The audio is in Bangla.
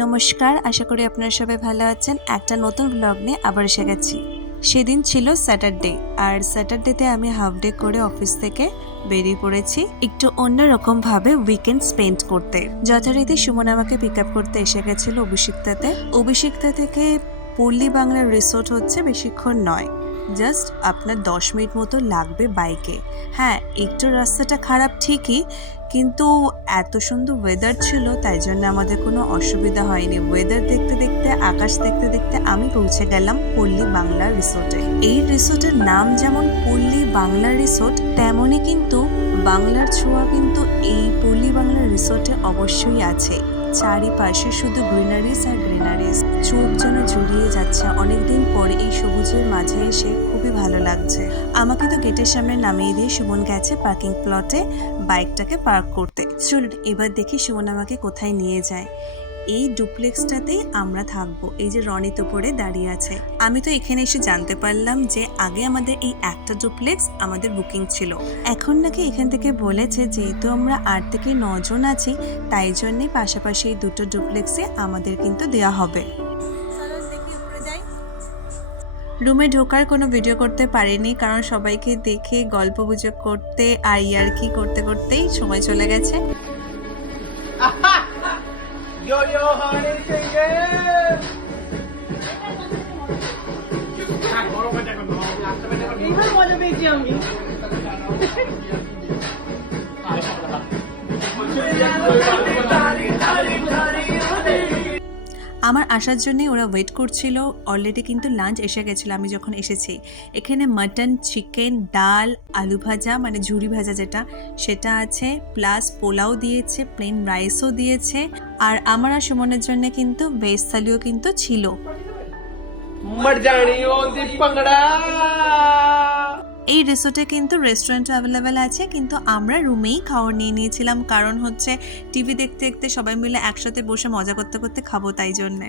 নমস্কার, আশা করি আপনারা সবাই ভালো আছেন। একটা নতুন ব্লগ নিয়ে আবার এসে গেছি। সেদিন ছিল স্যাটারডে, আর স্যাটারডেতে আমি হাফ ডে করে অফিস থেকে বেরিয়ে পড়েছি একটু অন্যরকমভাবে উইকেন্ড স্পেন্ড করতে। যথারীতি সুমন আমাকে পিক আপ করতে এসে গেছিল অভিষিক্তা থেকে পল্লী বাংলার রিসোর্ট হচ্ছে বেশিক্ষণ নয়, জাস্ট আপনার 10 মিনিট মতো লাগবে বাইকে। হ্যাঁ, একটু রাস্তাটা খারাপ ঠিকই, কিন্তু এত সুন্দর ওয়েদার ছিল, তাই জন্য আমাদের কোনো অসুবিধা হয়নি। ওয়েদার দেখতে দেখতে, আকাশ দেখতে দেখতে আমি পৌঁছে গেলাম পল্লী বাংলা রিসোর্টে। এই রিসোর্টের নাম যেমন পল্লী বাংলা রিসোর্ট, তেমনই কিন্তু বাংলার ছোঁয়া কিন্তু এই পল্লী বাংলা রিসোর্টে অবশ্যই আছে। চারিপাশে শুধু গ্রিনারিস আর গ্রিনারিস, চোখ যেন জুড়িয়ে যাচ্ছে। অনেকদিন পরে এই সবুজের মাঝে এসে খুবই ভালো লাগছে। আমাকে তো গেটের সামনে নামিয়ে দিয়ে সুমন গেছে পার্কিং প্লটে বাইকটাকে পার্ক করতে। চলুন এবার দেখি সুমন আমাকে কোথায় নিয়ে যায়। এই ডুপ্লেক্সটাতেই আমরা থাকবো। এই যে রনিত উপরে দাঁড়িয়ে আছে। আমি তো এখানে এসে জানতে পারলাম যে আগে আমাদের এই একটা ডুপ্লেক্স আমাদের বুকিং ছিল, এখন নাকি এখান থেকে বলেছে যেহেতু আমরা 8 থেকে 9 জন আছি, তাই জন্যে পাশাপাশি এই দুটো ডুপ্লেক্সে আমাদের কিন্তু দেওয়া হবে। রুমে ঢোকার কোনো ভিডিও করতে পারিনি, কারণ সবাইকে দেখে গল্প গুজব করতে আর ইয়ার্কি করতে করতেই সময় চলে গেছে। আমার আসার জন্যই ওরা ওয়েট করছিল। অলরেডি কিন্তু লাঞ্চ এসে গেছিলো আমি যখন এসেছি। এখানে মাটন, চিকেন, ডাল, আলু ভাজা মানে ঝুরি ভাজা যেটা, সেটা আছে, প্লাস পোলাও দিয়েছে, প্লেন রাইসও দিয়েছে, আর আমার আর সুমনের জন্য কিন্তু ভেজ থালিও কিন্তু ছিল। এই রিসোর্টে কিন্তু রেস্টুরেন্ট অ্যাভেলেবেল আছে, কিন্তু আমরা রুমেই খাওয়ার নিয়ে নিয়েছিলাম, কারণ হচ্ছে টিভি দেখতে দেখতে সবাই মিলে একসাথে বসে মজা করতে করতে খাবো, তাই জন্যে।